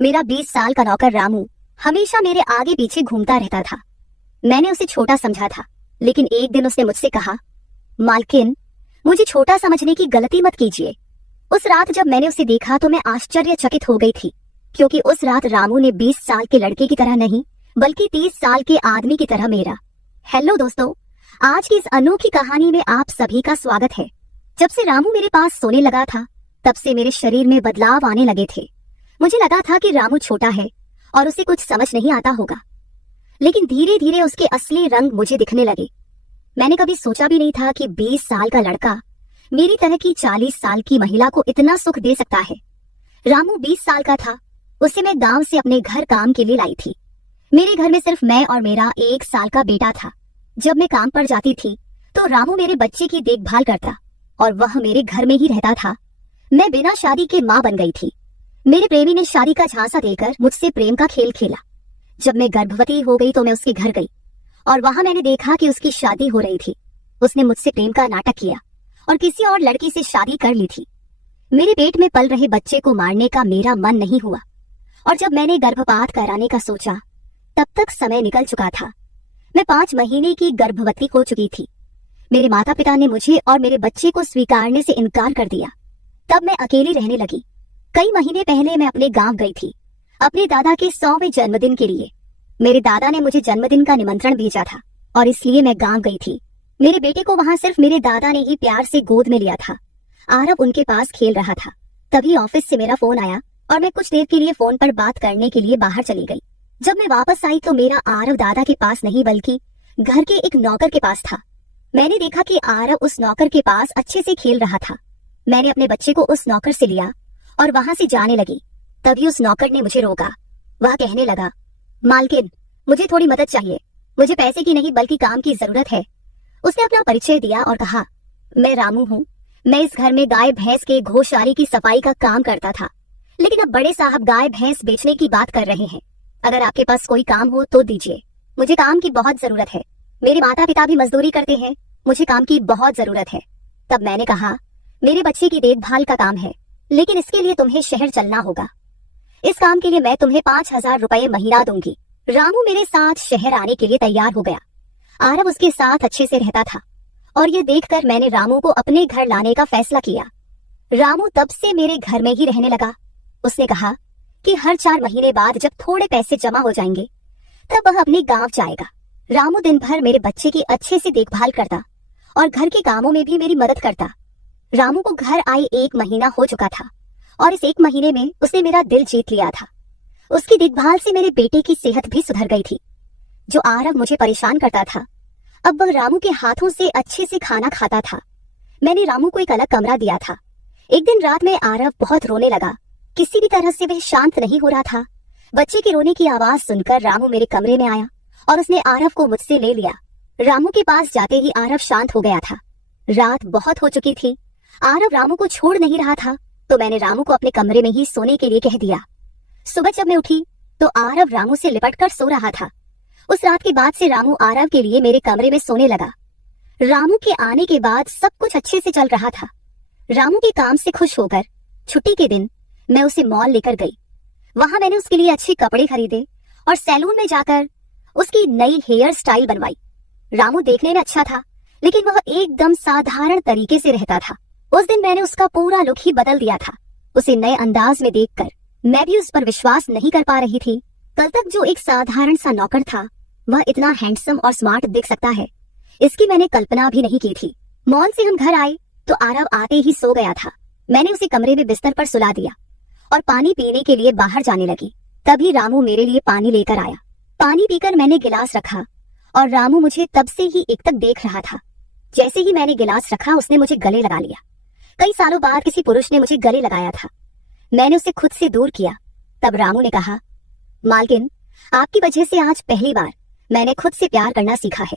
मेरा 20 साल का नौकर रामू हमेशा मेरे आगे पीछे घूमता रहता था। मैंने उसे छोटा समझा था, लेकिन एक दिन उसने मुझसे कहा, मालकिन, मुझे छोटा समझने की गलती मत कीजिए। उस रात जब मैंने उसे देखा तो मैं आश्चर्यचकित हो गई थी, क्योंकि उस रात रामू ने 20 साल के लड़के की तरह नहीं बल्कि 30 साल के आदमी की तरह मेरा। हेलो दोस्तों, आज की इस अनोखी कहानी में आप सभी का स्वागत है। जब से रामू मेरे पास सोने लगा था, तब से मेरे शरीर में बदलाव आने लगे थे। मुझे लगा था कि रामू छोटा है और उसे कुछ समझ नहीं आता होगा, लेकिन धीरे धीरे उसके असली रंग मुझे दिखने लगे। मैंने कभी सोचा भी नहीं था कि 20 साल का लड़का मेरी तरह की 40 साल की महिला को इतना सुख दे सकता है। रामू 20 साल का था। उसे मैं गांव से अपने घर काम के लिए लाई थी। मेरे घर में सिर्फ मैं और मेरा 1 साल का बेटा था। जब मैं काम पर जाती थी तो रामू मेरे बच्चे की देखभाल करता और वह मेरे घर में ही रहता था। मैं बिना शादी के माँ बन गई थी। मेरे प्रेमी ने शादी का झांसा देकर मुझसे प्रेम का खेल खेला। जब मैं गर्भवती हो गई तो मैं उसके घर गई और वहां मैंने देखा कि उसकी शादी हो रही थी। उसने मुझसे प्रेम का नाटक किया और किसी और लड़की से शादी कर ली थी। मेरे पेट में पल रहे बच्चे को मारने का मेरा मन नहीं हुआ और जब मैंने गर्भपात कराने का सोचा, तब तक समय निकल चुका था। मैं 5 महीने की गर्भवती हो चुकी थी। मेरे माता पिता ने मुझे और मेरे बच्चे को स्वीकारने से इनकार कर दिया। तब मैं अकेली रहने लगी। कई महीने पहले मैं अपने गांव गई थी, अपने दादा के 100वें जन्मदिन के लिए। मेरे दादा ने मुझे जन्मदिन का निमंत्रण भेजा था और इसलिए मैं गांव गई थी। मेरे बेटे को वहां सिर्फ मेरे दादा ने ही प्यार से गोद में लिया था। आरव उनके पास खेल रहा था। तभी ऑफिस से मेरा फोन आया और मैं कुछ देर के लिए फोन पर बात करने के लिए बाहर चली गई। जब मैं वापस आई तो मेरा आरव दादा के पास नहीं बल्कि घर के एक नौकर के पास था। मैंने देखा कि आरव उस नौकर के पास अच्छे से खेल रहा था। मैंने अपने बच्चे को उस नौकर से लिया और वहां से जाने लगी। तभी उस नौकर ने मुझे रोका। वह कहने लगा, मालकिन, मुझे थोड़ी मदद चाहिए। मुझे पैसे की नहीं बल्कि काम की जरूरत है। उसने अपना परिचय दिया और कहा, मैं रामू हूँ। मैं इस घर में गाय भैंस के घोषारी की सफाई का काम करता था, लेकिन अब बड़े साहब गाय भैंस बेचने की बात कर रहे हैं। अगर आपके पास कोई काम हो तो दीजिए। मुझे काम की बहुत जरूरत है। मेरे माता पिता भी मजदूरी करते हैं। मुझे काम की बहुत जरूरत है। तब मैंने कहा, मेरे बच्चे की देखभाल का काम है, लेकिन इसके लिए तुम्हें शहर चलना होगा। इस काम के लिए मैं तुम्हें 5,000 रुपए महीना दूंगी। रामू मेरे साथ शहर आने के लिए तैयार हो गया। आरव उसके साथ अच्छे से रहता था और ये देखकर मैंने रामू को अपने घर लाने का फैसला किया। रामू तब से मेरे घर में ही रहने लगा। उसने कहा कि हर 4 महीने बाद जब थोड़े पैसे जमा हो जाएंगे तब वह अपने गांव जाएगा। रामू दिन भर मेरे बच्चे की अच्छे से देखभाल करता और घर के कामों में भी मेरी मदद करता। रामू को घर आए 1 महीना हो चुका था और इस 1 महीने में उसने मेरा दिल जीत लिया था। उसकी देखभाल से मेरे बेटे की सेहत भी सुधर गई थी। जो आरव मुझे परेशान करता था, अब वह रामू के हाथों से अच्छे से खाना खाता था। मैंने रामू को एक अलग कमरा दिया था। एक दिन रात में आरव बहुत रोने लगा। किसी भी तरह से वह शांत नहीं हो रहा था। बच्चे के रोने की आवाज सुनकर रामू मेरे कमरे में आया और उसने आरव को मुझसे ले लिया। रामू के पास जाते ही आरव शांत हो गया था। रात बहुत हो चुकी थी। आरव रामू को छोड़ नहीं रहा था, तो मैंने रामू को अपने कमरे में ही सोने के लिए कह दिया। सुबह जब मैं उठी तो आरव रामू से लिपटकर सो रहा था। उस रात के बाद से रामू आरव के लिए मेरे कमरे में सोने लगा। रामू के आने के बाद सब कुछ अच्छे से चल रहा था। रामू के काम से खुश होकर छुट्टी के दिन मैं उसे मॉल लेकर गई। वहां मैंने उसके लिए अच्छे कपड़े खरीदे और सैलून में जाकर उसकी नई हेयर स्टाइल बनवाई। रामू देखने में अच्छा था, लेकिन वह एकदम साधारण तरीके से रहता था। उस दिन मैंने उसका पूरा लुक ही बदल दिया था। उसे नए अंदाज में देखकर मैं भी उस पर विश्वास नहीं कर पा रही थी। कल तक जो एक साधारण सा नौकर था, वह इतना हैंडसम और स्मार्ट दिख सकता है, इसकी मैंने कल्पना भी नहीं की थी। मॉल से हम घर आए तो आरव आते ही सो गया था। मैंने उसे कमरे में बिस्तर पर सुला दिया और पानी पीने के लिए बाहर जाने लगी। तभी रामू मेरे लिए पानी लेकर आया। पानी पीकर मैंने गिलास रखा और रामू मुझे तब से ही एकटक देख रहा था। जैसे ही मैंने गिलास रखा, उसने मुझे गले लगा लिया। कई सालों बाद किसी पुरुष ने मुझे गले लगाया था। मैंने उसे खुद से दूर किया। तब रामू ने कहा, मालकिन, आपकी वजह से आज पहली बार मैंने खुद से प्यार करना सीखा है।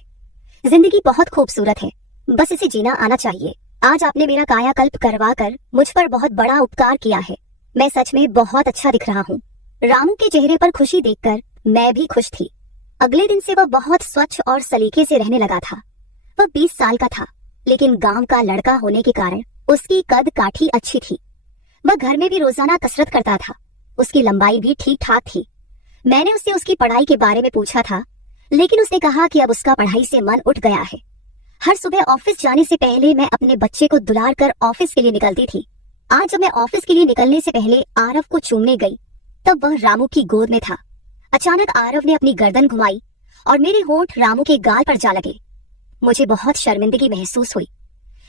जिंदगी बहुत खूबसूरत है, बस इसे जीना आना चाहिए। आज आपने मेरा कायाकल्प करवा कर मुझ पर बहुत बड़ा उपकार किया है। मैं सच में बहुत अच्छा दिख रहा हूँ। रामू के चेहरे पर खुशी देखकर मैं भी खुश थी। अगले दिन से वह बहुत स्वच्छ और सलीके से रहने लगा था। वह 20 साल का था, लेकिन गांव का लड़का होने के कारण उसकी कद काठी अच्छी थी। वह घर में भी रोजाना कसरत करता था। उसकी लंबाई भी ठीक ठाक थी। मैंने उससे उसकी पढ़ाई के बारे में पूछा था, लेकिन उसने कहा कि अब उसका पढ़ाई से मन उठ गया है। हर सुबह ऑफिस जाने से पहले मैं अपने बच्चे को दुलार कर ऑफिस के लिए निकलती थी। आज जब मैं ऑफिस के लिए निकलने से पहले आरव को चूमने गई, तब वह रामू की गोद में था। अचानक आरव ने अपनी गर्दन घुमाई और मेरे होंठ रामू के गाल पर जा लगे। मुझे बहुत शर्मिंदगी महसूस हुई।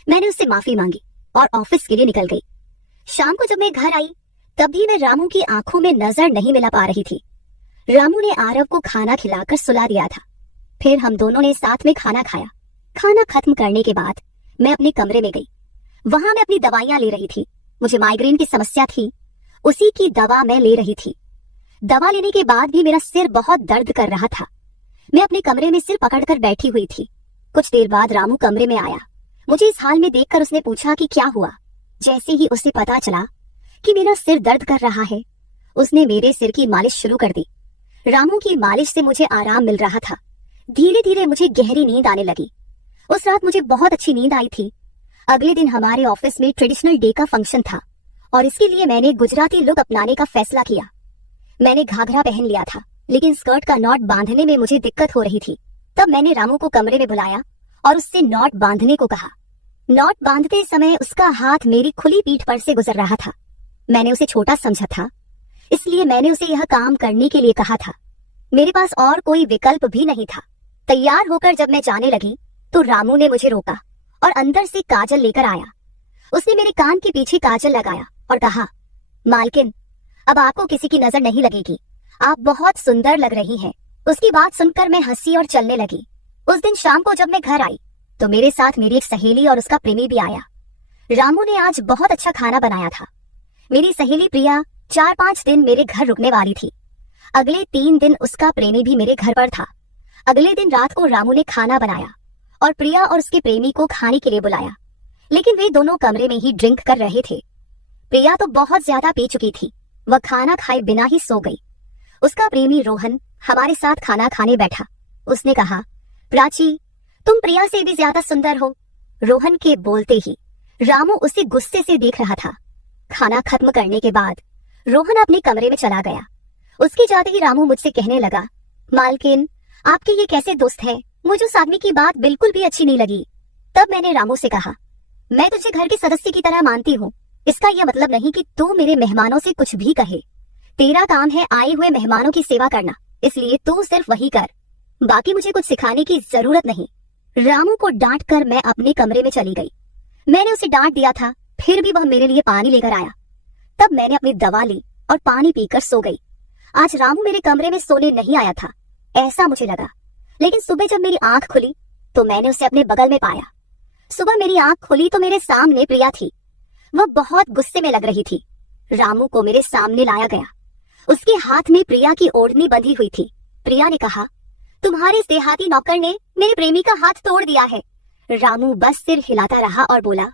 मैंने उससे माफी मांगी और ऑफिस के लिए निकल गई। शाम को जब मैं घर आई, तब भी मैं रामू की आंखों में नजर नहीं मिला पा रही थी। रामू ने आरव को खाना खिलाकर सुला दिया था। फिर हम दोनों ने साथ में खाना खाया। खाना खत्म करने के बाद मैं अपने कमरे में गई। वहां मैं अपनी दवाइयां ले रही थी। मुझे माइग्रेन की समस्या थी, उसी की दवा मैं ले रही थी। दवा लेने के बाद भी मेरा सिर बहुत दर्द कर रहा था। मैं अपने कमरे में सिर पकड़कर बैठी हुई थी। कुछ देर बाद रामू कमरे में आया। मुझे इस हाल में देखकर उसने पूछा कि क्या हुआ। जैसे ही उसे पता चला कि मेरा सिर दर्द कर रहा है, उसने मेरे सिर की मालिश शुरू कर दी। रामू की मालिश से मुझे आराम मिल रहा था। धीरे धीरे मुझे गहरी नींद आने लगी। उस रात मुझे बहुत अच्छी नींद आई थी। अगले दिन हमारे ऑफिस में ट्रेडिशनल डे का फंक्शन था और इसके लिए मैंने गुजराती लुक अपनाने का फैसला किया। मैंने घाघरा पहन लिया था, लेकिन स्कर्ट का नॉट बांधने में मुझे दिक्कत हो रही थी। तब मैंने रामू को कमरे में बुलाया और उससे नॉट बांधने को कहा। नॉट बांधते समय उसका हाथ मेरी खुली पीठ पर से गुजर रहा था। मैंने उसे छोटा समझा था, इसलिए मैंने उसे यह काम करने के लिए कहा था। मेरे पास और कोई विकल्प भी नहीं था। तैयार होकर जब मैं जाने लगी तो रामू ने मुझे रोका और अंदर से काजल लेकर आया। उसने मेरे कान के पीछे काजल लगाया और कहा, मालकिन, अब आपको किसी की नजर नहीं लगेगी, आप बहुत सुंदर लग रही हैं। उसकी बात सुनकर मैं हंसी और चलने लगी। उस दिन शाम को जब मैं घर आई तो मेरे साथ मेरी एक सहेली और उसका प्रेमी भी आया। रामू ने आज बहुत अच्छा खाना बनाया था। मेरी सहेली प्रिया 4-5 दिन मेरे घर रुकने वाली थी। अगले 3 दिन उसका प्रेमी भी मेरे घर पर था। अगले दिन रात को रामू ने खाना बनाया और प्रिया और उसके प्रेमी को खाने के लिए बुलाया, लेकिन वे दोनों कमरे में ही ड्रिंक कर रहे थे। प्रिया तो बहुत ज्यादा पी चुकी थी। वह खाना खाए बिना ही सो गई। उसका प्रेमी रोहन हमारे साथ खाना खाने बैठा। उसने कहा, प्राची, तुम प्रिया से भी ज्यादा सुंदर हो। रोहन के बोलते ही रामू उसे गुस्से से देख रहा था। खाना खत्म करने के बाद रोहन अपने कमरे में चला गया। उसके जाते ही रामू मुझसे कहने लगा, मालकिन, आपके ये कैसे दोस्त हैं? मुझे उस आदमी की बात बिल्कुल भी अच्छी नहीं लगी। तब मैंने रामू से कहा, मैं तुझे घर के सदस्य की तरह मानती हूँ। इसका यह मतलब नहीं कि तू मेरे मेहमानों से कुछ भी कहे। तेरा काम है आए हुए मेहमानों की सेवा करना, इसलिए तू सिर्फ वही कर। बाकी मुझे कुछ सिखाने की जरूरत नहीं। रामू को डांट कर मैं अपने कमरे में चली गई। मैंने उसे डांट दिया था, फिर भी वह मेरे लिए पानी लेकर आया। तब मैंने अपनी दवा ली और पानी पीकर सो गई। आज रामू मेरे कमरे में सोने नहीं आया था, ऐसा मुझे लगा। लेकिन सुबह जब मेरी आंख खुली तो मैंने उसे अपने बगल में पाया। सुबह मेरी आंख खुली तो मेरे सामने प्रिया थी। वह बहुत गुस्से में लग रही थी। रामू को मेरे सामने लाया गया। उसके हाथ में प्रिया की ओढ़नी बंधी हुई थी। प्रिया ने कहा, तुम्हारे इस देहाती नौकर ने मेरे प्रेमी का हाथ तोड़ दिया है। रामू बस सिर हिलाता रहा और बोला,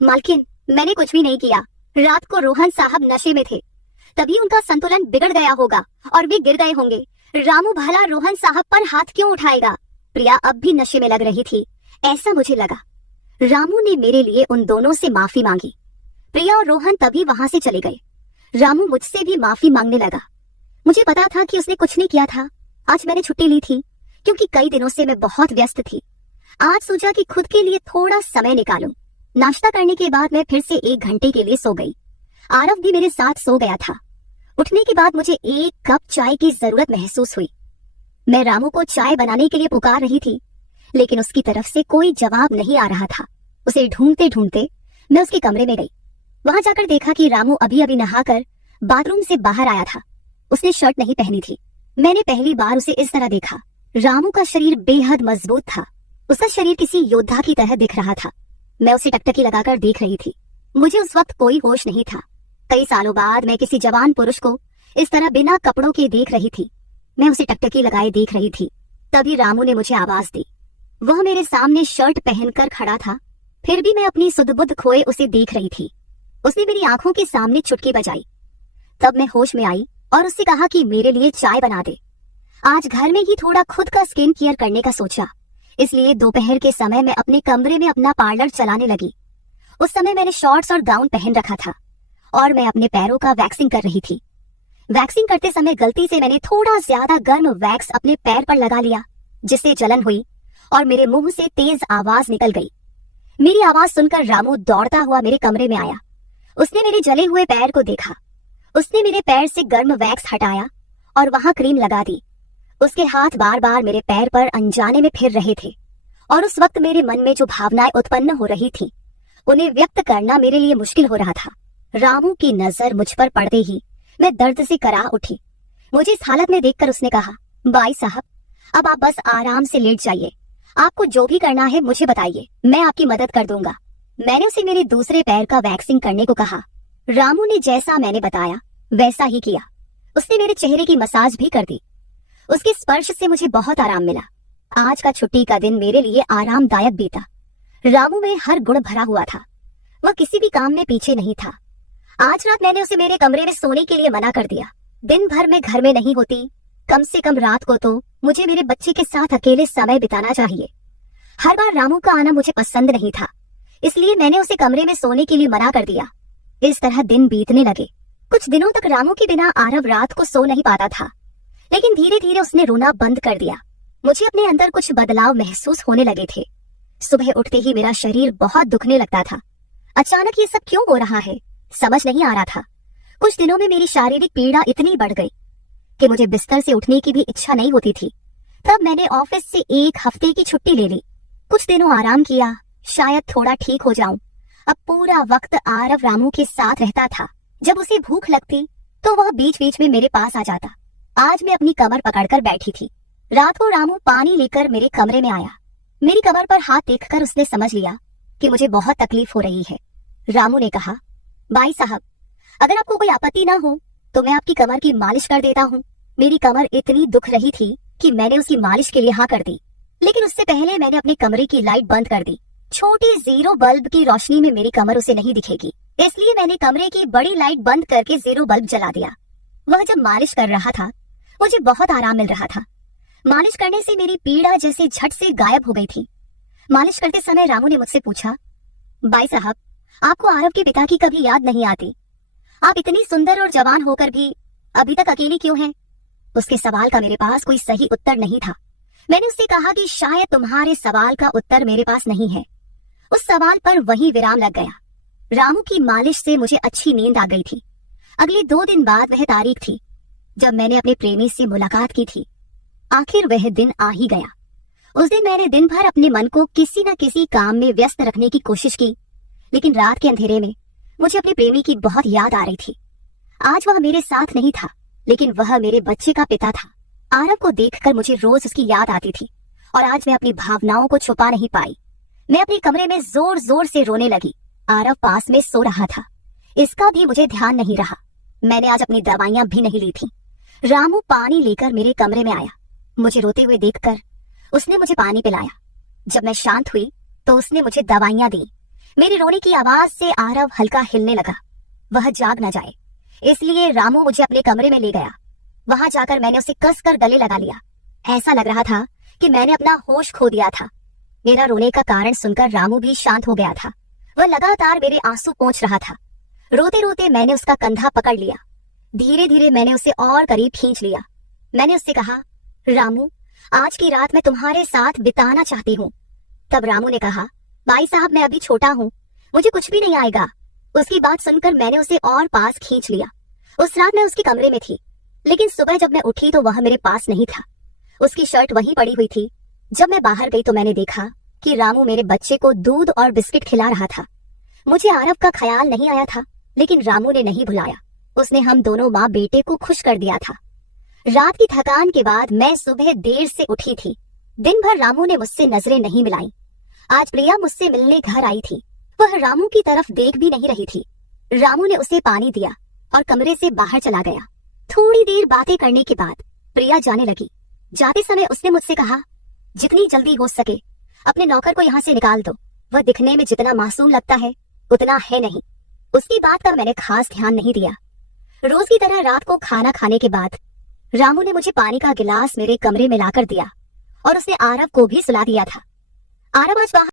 मालकिन, मैंने कुछ भी नहीं किया। रात को रोहन साहब नशे में थे, तभी उनका संतुलन बिगड़ गया होगा और वे गिर गए होंगे। रामू भला रोहन साहब पर हाथ क्यों उठाएगा? प्रिया अब भी नशे में लग रही थी, ऐसा मुझे लगा। रामू ने मेरे लिए उन दोनों से माफी मांगी। प्रिया और रोहन तभी वहां से चले गए। रामू मुझसे भी माफी मांगने लगा। मुझे पता था कि उसने कुछ नहीं किया था। आज मैंने छुट्टी ली थी क्योंकि कई दिनों से मैं बहुत व्यस्त थी। आज सोचा कि खुद के लिए थोड़ा समय निकालूं। नाश्ता करने के बाद मैं फिर से 1 घंटे के लिए सो गई। आरव भी मेरे साथ सो गया था। उठने के बाद मुझे 1 कप चाय की जरूरत महसूस हुई। मैं रामू को चाय बनाने के लिए पुकार रही थी, लेकिन उसकी तरफ से कोई जवाब नहीं आ रहा था। उसे ढूंढते ढूंढते मैं उसके कमरे में गई। वहां जाकर देखा कि रामू अभी अभी नहाकर बाथरूम से बाहर आया था। उसने शर्ट नहीं पहनी थी। मैंने पहली बार उसे इस तरह देखा। रामू का शरीर बेहद मजबूत था। उसका शरीर किसी योद्धा की तरह दिख रहा था। मैं उसे टकटकी लगाकर देख रही थी। मुझे उस वक्त कोई होश नहीं था। कई सालों बाद मैं किसी जवान पुरुष को इस तरह बिना कपड़ों के देख रही थी। मैं उसे टकटकी लगाए देख रही थी। तभी रामू ने मुझे आवाज दी। वह मेरे सामने शर्ट पहनकर खड़ा था, फिर भी मैं अपनी सुध-बुध खोए उसे देख रही थी। उसने मेरी आंखों के सामने चुटकी बजाई। तब मैं होश में आई और उससे कहा कि मेरे लिए चाय बना दे। आज घर में ही थोड़ा खुद का स्किन केयर करने का सोचा, इसलिए दोपहर के समय मैं अपने कमरे में अपना पार्लर चलाने लगी। उस समय मैंने शॉर्ट्स और गाउन पहन रखा था और मैं अपने पैरों का वैक्सिंग कर रही थी। वैक्सिंग करते समय गलती से मैंने थोड़ा ज्यादा गर्म वैक्स अपने पैर पर लगा लिया, जिससे जलन हुई और मेरे मुंह से तेज आवाज निकल गई। मेरी आवाज सुनकर रामू दौड़ता हुआ मेरे कमरे में आया। उसने मेरे जले हुए पैर को देखा। उसने मेरे पैर से गर्म वैक्स हटाया और वहां क्रीम लगा दी। उसके हाथ बार बार मेरे पैर पर अनजाने में फिर रहे थे और उस वक्त मेरे मन में जो भावनाएं उत्पन्न हो रही थी उन्हें व्यक्त करना मेरे लिए मुश्किल हो रहा था। रामू की नजर मुझ पर पड़ते ही मैं दर्द से करा उठी। मुझे इस हालत में देखकर उसने कहा, भाई साहब, अब आप बस आराम से लेट जाइए। आपको जो भी करना है मुझे बताइए, मैं आपकी मदद कर दूंगा। मैंने उसे मेरे दूसरे पैर का वैक्सिंग करने को कहा। रामू ने जैसा मैंने बताया वैसा ही किया। उसने मेरे चेहरे की मसाज भी कर दी। उसके स्पर्श से मुझे बहुत आराम मिला। आज का छुट्टी का दिन मेरे लिए आरामदायक बीता। रामू में हर गुण भरा हुआ था। वह किसी भी काम में पीछे नहीं था। आज रात मैंने उसे मेरे कमरे में सोने के लिए मना कर दिया। दिन भर मैं घर में नहीं होती, कम से कम रात को तो मुझे मेरे बच्चे के साथ अकेले समय बिताना चाहिए। हर बार रामू का आना मुझे पसंद नहीं था, इसलिए मैंने उसे कमरे में सोने के लिए मना कर दिया। इस तरह दिन बीतने लगे। कुछ दिनों तक रामू के बिना आरव रात को सो नहीं पाता था, लेकिन धीरे धीरे उसने रोना बंद कर दिया। मुझे अपने अंदर कुछ बदलाव महसूस होने लगे थे। सुबह उठते ही मेरा शरीर बहुत दुखने लगता था। अचानक ये सब क्यों हो रहा है समझ नहीं आ रहा था। कुछ दिनों में मेरी शारीरिक पीड़ा इतनी बढ़ गई कि मुझे बिस्तर से उठने की भी इच्छा नहीं होती थी। तब मैंने ऑफिस से 1 हफ्ते की छुट्टी ले ली। कुछ दिनों आराम किया, शायद थोड़ा ठीक हो जाऊं। अब पूरा वक्त आरव रामू के साथ रहता था। जब उसे भूख लगती तो वह बीच बीच में मेरे पास आ जाता। आज मैं अपनी कमर पकड़कर बैठी थी। रात को रामू पानी लेकर मेरे कमरे में आया। मेरी कमर पर हाथ देखकर उसने समझ लिया कि मुझे बहुत तकलीफ हो रही है। रामू ने कहा, भाई साहब, अगर आपको कोई आपत्ति ना हो तो मैं आपकी कमर की मालिश कर देता हूँ। मेरी कमर इतनी दुख रही थी कि मैंने उसकी मालिश के लिए हाँ कर दी, लेकिन उससे पहले मैंने अपने कमरे की लाइट बंद कर दी। छोटी 0 बल्ब की रोशनी में मेरी कमर उसे नहीं दिखेगी, इसलिए मैंने कमरे की बड़ी लाइट बंद करके 0 बल्ब जला दिया। वह जब मालिश कर रहा था मुझे बहुत आराम मिल रहा था। मालिश करने से मेरी पीड़ा जैसे झट से गायब हो गई थी। मालिश करते समय रामू ने मुझसे पूछा, भाई साहब, आपको आरव के पिता की कभी याद नहीं आती? आप इतनी सुंदर और जवान होकर भी अभी तक अकेली क्यों हैं? उसके सवाल का मेरे पास कोई सही उत्तर नहीं था। मैंने उससे कहा कि शायद तुम्हारे सवाल का उत्तर मेरे पास नहीं है। उस सवाल पर वही विराम लग गया। रामू की मालिश से मुझे अच्छी नींद आ गई थी। अगले 2 दिन बाद वह तारीख थी जब मैंने अपने प्रेमी से मुलाकात की थी। आखिर वह दिन आ ही गया। उस दिन मैंने दिन भर अपने मन को किसी न किसी काम में व्यस्त रखने की कोशिश की, लेकिन रात के अंधेरे में मुझे अपने प्रेमी की बहुत याद आ रही थी। आज वह मेरे साथ नहीं था, लेकिन वह मेरे बच्चे का पिता था। आरव को देखकर मुझे रोज उसकी याद आती थी और आज मैं अपनी भावनाओं को छुपा नहीं पाई। मैं अपने कमरे में जोर जोर से रोने लगी। आरव पास में सो रहा था, इसका भी मुझे ध्यान नहीं रहा। मैंने आज अपनी दवाइयां भी नहीं ली थी। रामू पानी लेकर मेरे कमरे में आया। मुझे रोते हुए देखकर उसने मुझे पानी पिलाया। जब मैं शांत हुई तो उसने मुझे दवाइयां दी। मेरी रोने की आवाज से आरव हल्का हिलने लगा। वह जाग न जाए इसलिए रामू मुझे अपने कमरे में ले गया। वहां जाकर मैंने उसे कसकर गले लगा लिया। ऐसा लग रहा था कि मैंने अपना होश खो दिया था। मेरा रोने का कारण सुनकर रामू भी शांत हो गया था। वह लगातार मेरे आंसू पोंछ रहा था। रोते रोते मैंने उसका कंधा पकड़ लिया। धीरे धीरे मैंने उसे और करीब खींच लिया। मैंने उससे कहा, रामू, आज की रात मैं तुम्हारे साथ बिताना चाहती हूँ। तब रामू ने कहा, भाई साहब, मैं अभी छोटा हूँ, मुझे कुछ भी नहीं आएगा। उसकी बात सुनकर मैंने उसे और पास खींच लिया। उस रात मैं उसके कमरे में थी, लेकिन सुबह जब मैं उठी तो वह मेरे पास नहीं था। उसकी शर्ट वहीं पड़ी हुई थी। जब मैं बाहर गई तो मैंने देखा कि रामू मेरे बच्चे को दूध और बिस्किट खिला रहा था। मुझे आरव का ख्याल नहीं आया था, लेकिन रामू ने नहीं भुलाया। उसने हम दोनों माँ बेटे को खुश कर दिया था। रात की थकान के बाद मैं सुबह देर से उठी थी। दिन भर रामू ने मुझसे नजरें नहीं मिलाई। आज प्रिया मुझसे मिलने घर आई थी। वह रामू की तरफ देख भी नहीं रही थी। रामू ने उसे पानी दिया और कमरे से बाहर चला गया। थोड़ी देर बातें करने के बाद प्रिया जाने लगी। जाते समय उसने मुझसे कहा, जितनी जल्दी हो सके अपने नौकर को यहाँ से निकाल दो। वह दिखने में जितना मासूम लगता है उतना है नहीं। उसकी बात का मैंने खास ध्यान नहीं दिया। रोज की तरह रात को खाना खाने के बाद रामू ने मुझे पानी का गिलास मेरे कमरे में लाकर दिया और उसने आरव को भी सुला दिया था। आरव आज बाहर